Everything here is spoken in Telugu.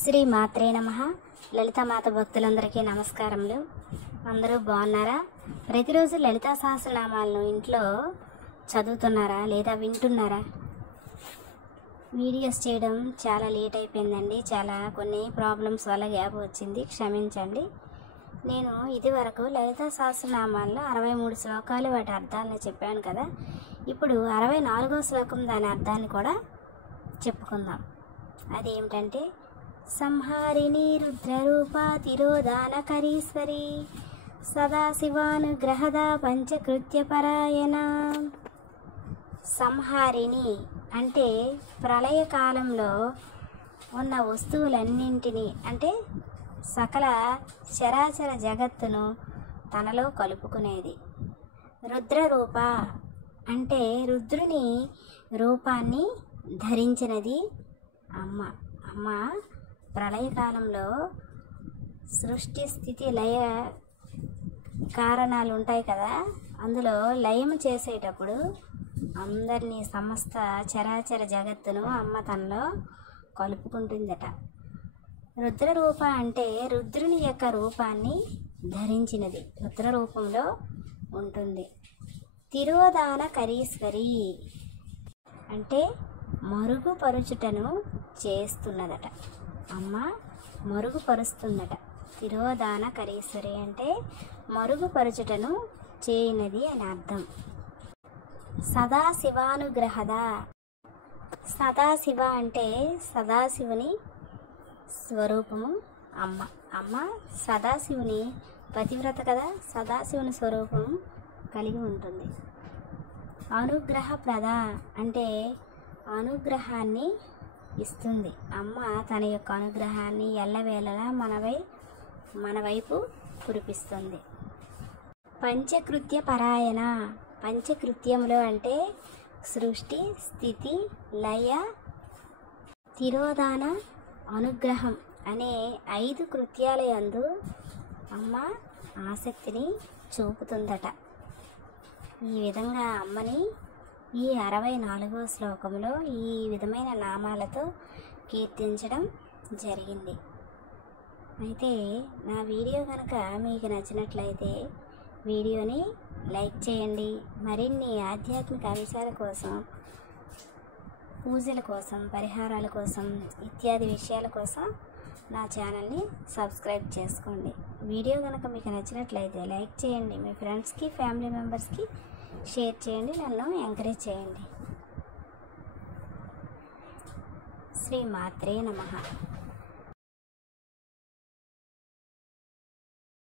శ్రీ మాత్రే నమః. లలితామాత భక్తులందరికీ నమస్కారములు. అందరూ బాగున్నారా? ప్రతిరోజు లలితా సహస్రనామాలను ఇంట్లో చదువుతున్నారా లేదా వింటున్నారా? వీడియోస్ చేయడం చాలా లేట్ అయిపోయిందండి. కొన్ని ప్రాబ్లమ్స్ వల్ల గ్యాప్ వచ్చింది, క్షమించండి. నేను ఇదివరకు లలితా సహస్రనామాల్లో 63 శ్లోకాలు వాటి అర్థాలను చెప్పాను కదా. ఇప్పుడు 64వ శ్లోకం దాని అర్థాన్ని కూడా చెప్పుకుందాం. అదేమిటంటే, సంహారిణి రుద్రరూపా తిరోధానకరీశ్వరి సదాశివానుగ్రహద పంచకృత్యపరాయణ. సంహారిణి అంటే ప్రళయకాలంలో ఉన్న వస్తువులన్నింటినీ, అంటే సకల చరాచర జగత్తును తనలో కలుపుకునేది. రుద్రరూప అంటే రుద్రుని రూపాన్ని ధరించినది అమ్మ ప్రళయకాలంలో సృష్టి స్థితి లయ కారణాలు ఉంటాయి కదా, అందులో లయము చేసేటప్పుడు అందరినీ, సమస్త చరాచర జగత్తును అమ్మ తనలో కలుపుకుంటుందట. రుద్రరూప అంటే రుద్రుని యొక్క రూపాన్ని ధరించినది, రుద్ర రూపంలో ఉంటుంది. తిరోధానకరీశ్వరి అంటే మరుగుపరుచుటను చేస్తున్నదట. అమ్మ మరుగుపరుస్తుందట. తిరోధానకరీశ్వరి అంటే మరుగుపరుచుటను చేయనది అని అర్థం. సదాశివానుగ్రహద. సదాశివ అంటే సదాశివుని స్వరూపము అమ్మ సదాశివుని పతివ్రత కదా, సదాశివుని స్వరూపము కలిగి ఉంటుంది. అనుగ్రహప్రద అంటే అనుగ్రహాన్ని ఇస్తుంది. అమ్మ తన యొక్క అనుగ్రహాన్ని ఎల్లవేళలా మన వైపు కురిపిస్తుంది. పంచకృత్య పరాయణ. పంచకృత్యములు అంటే సృష్టి, స్థితి, లయ, తిరోధాన, అనుగ్రహం అనే 5 కృత్యాల యందు అమ్మ ఆసక్తిని చూపుతుందట. ఈ విధంగా అమ్మని ఈ 64వ శ్లోకంలో ఈ విధమైన నామాలతో కీర్తించడం జరిగింది. అయితే నా వీడియో కనుక మీకు నచ్చినట్లయితే వీడియోని లైక్ చేయండి. మరిన్ని ఆధ్యాత్మిక అంశాల కోసం, పూజల కోసం, పరిహారాల కోసం, ఇత్యాది విషయాల కోసం నా ఛానల్ని సబ్స్క్రైబ్ చేసుకోండి. వీడియో కనుక మీకు నచ్చినట్లయితే లైక్ చేయండి. మీ ఫ్రెండ్స్కి, ఫ్యామిలీ మెంబర్స్కి షేర్ చేయండి. నన్ను ఎంకరేజ్ చేయండి. శ్రీ మాత్రే నమః.